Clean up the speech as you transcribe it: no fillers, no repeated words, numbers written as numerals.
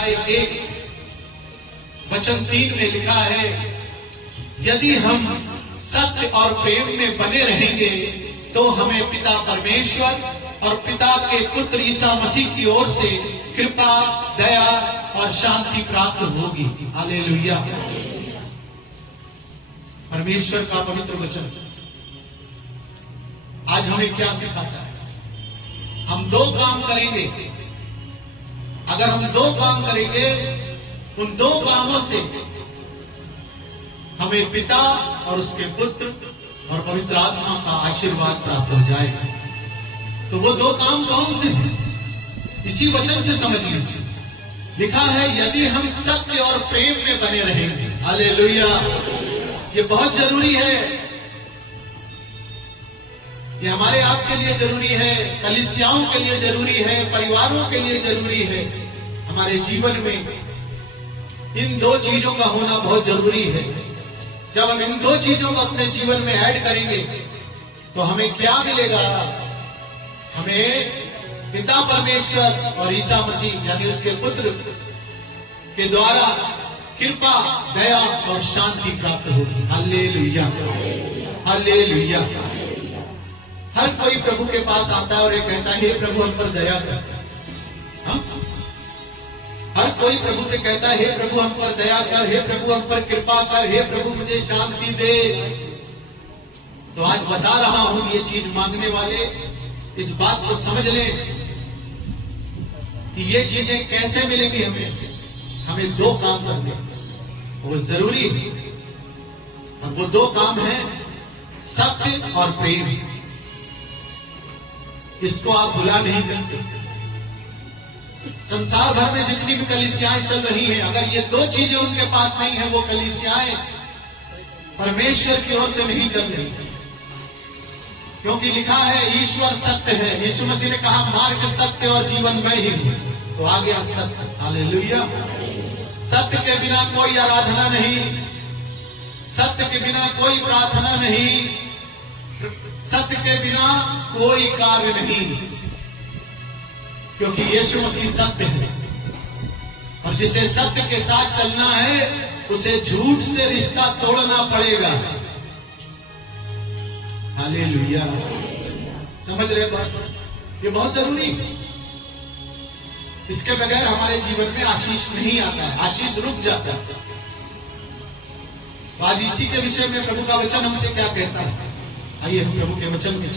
अध्याय 1 वचन 3 में लिखा है, यदि हम सत्य और प्रेम में बने रहेंगे तो हमें पिता परमेश्वर और पिता के पुत्र ईसा मसीह की ओर से कृपा, दया और शांति प्राप्त होगी। हालेलुया। परमेश्वर का पवित्र वचन आज हमें क्या सिखाता है? हम दो काम करेंगे। अगर हम दो काम करेंगे, उन दो कामों से हमें पिता और उसके पुत्र और पवित्र आत्मा का आशीर्वाद प्राप्त हो जाएगा। तो वो दो काम कौन से हैं? इसी वचन से समझ लीजिए। लिखा है, यदि हम सत्य और प्रेम में बने रहेंगे। हालेलुया। ये बहुत जरूरी है। ये हमारे आपके लिए जरूरी है, कलीसियाओं के लिए जरूरी है, परिवारों के लिए जरूरी है। हमारे जीवन में इन दो चीजों का होना बहुत जरूरी है। जब हम इन दो चीजों को अपने जीवन में ऐड करेंगे तो हमें क्या मिलेगा? हमें पिता परमेश्वर और ईसा मसीह यानी उसके पुत्र के द्वारा कृपा, दया और शांति प्राप्त होगी। Hallelujah, hallelujah. हर कोई प्रभु के पास आता है और ये कहता है, हे प्रभु हम पर दया कर। हर कोई प्रभु से कहता है, हे प्रभु हम पर दया कर, हे प्रभु हम पर कृपा कर, हे प्रभु मुझे शांति दे। तो आज बता रहा हूं, ये चीज मांगने वाले इस बात को समझ लें कि ये चीजें कैसे मिलेंगी हमें दो काम करने, वो जरूरी है। और वो दो काम है सत्य और प्रेम। इसको आप भुला नहीं सकते। संसार भर में जितनी भी कलीसियाएं चल रही हैं, अगर ये दो चीजें उनके पास नहीं है, वो कलीसियाएं परमेश्वर की ओर से नहीं चल रही। क्योंकि लिखा है, ईश्वर सत्य है। यीशु मसीह ने कहा, मार्ग, सत्य और जीवन मैं ही हूं। तो आ गया सत्य। हालेलुया। सत्य के बिना कोई आराधना नहीं, सत्य के बिना कोई प्रार्थना नहीं, सत्य के बिना कोई कार्य नहीं। क्योंकि यीशु मसीह सत्य है और जिसे सत्य के साथ चलना है उसे झूठ से रिश्ता तोड़ना पड़ेगा। हालेलुया। समझ रहे बात? ये बहुत जरूरी है। इसके बगैर हमारे जीवन में आशीष नहीं आता है, आशीष रुक जाता है। तो आज इसी के विषय में प्रभु का वचन हमसे क्या कहता है? आइए हम प्रभु के वचन में